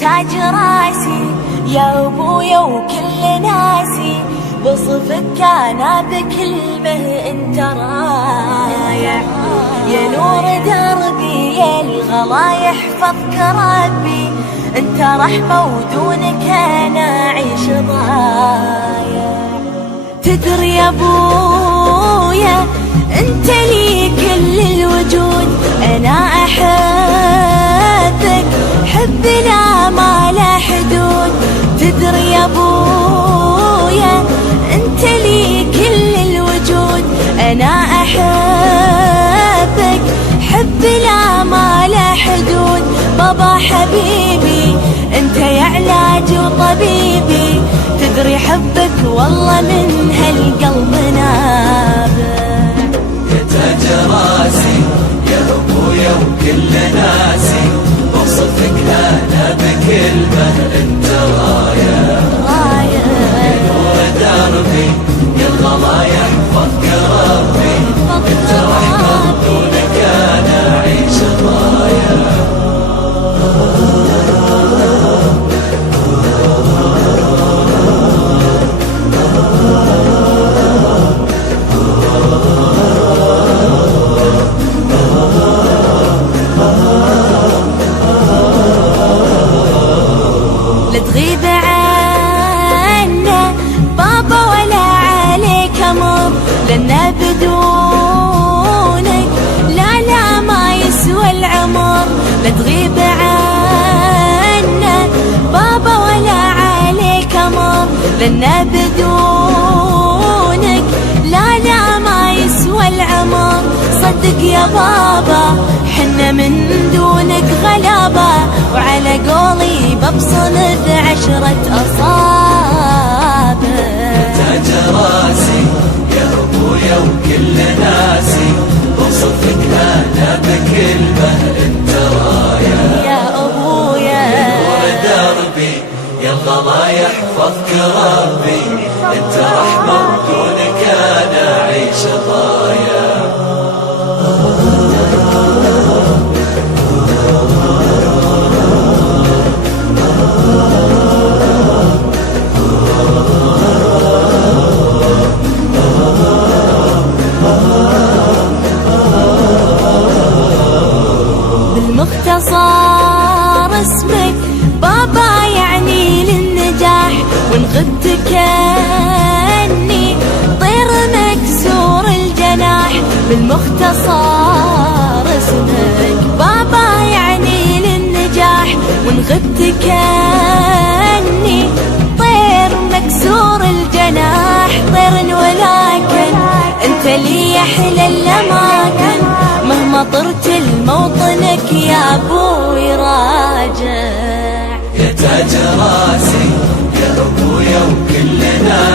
تاج راسي يا ابويا وكل ناسي، بصفك انا بكلمه انت رايح، يا نور دربي يا الغلا يحفظك ربي، انت رحمه ودونك انا اعيش ضايع. تدري يا ابويا انت لي كل الوجود، انا احبك حب لا ما لا حدود. تدري يا ابويا انت لي كل الوجود، انا احبك حب لا ما لا حدود. بابا حبيبي انت يا علاجي وطبيبي، تدري حبك والله من هالقلب نابع. يا تاج راسي يا ابويا وكل ناسي، بوصفك انا بكلمه انت رايح، يا نور دربي يا الغلا يحفظك ربي، انت رحمه بدونك انا اعيش ضايع. تغيب عنا بابا ولا عليك امر، لنا بدونك لا لا ما يسوى العمر. لا تغيب عنا بابا ولا عليك امر، لنا بدونك لا لا ما يسوى العمر. صدق يا بابا حنا من دونك غلابة، وعلى قولي ببصم ب10 أصابع. تاج راسي يا ابويا وكل ناسي، بوصفك انا بكلمه انت رايح، يا ابويا يا نور دربي يا الغلا يحفظك ربي، انت رحمه بدونك انا اعيش ضايع. بالمختصر اسمك بابا يعني للنجاح، وان غبت كأني طير مكسور الجناح. بالمختصر اسمك بابا يعني للنجاح، وان غبت كأني طير مكسور الجناح. طير ولكن انت لي احلى الاماكن، مهما طرت لموطنك يا ابوي راجع. يا تاج راسي يا ابويا وكل ناسي،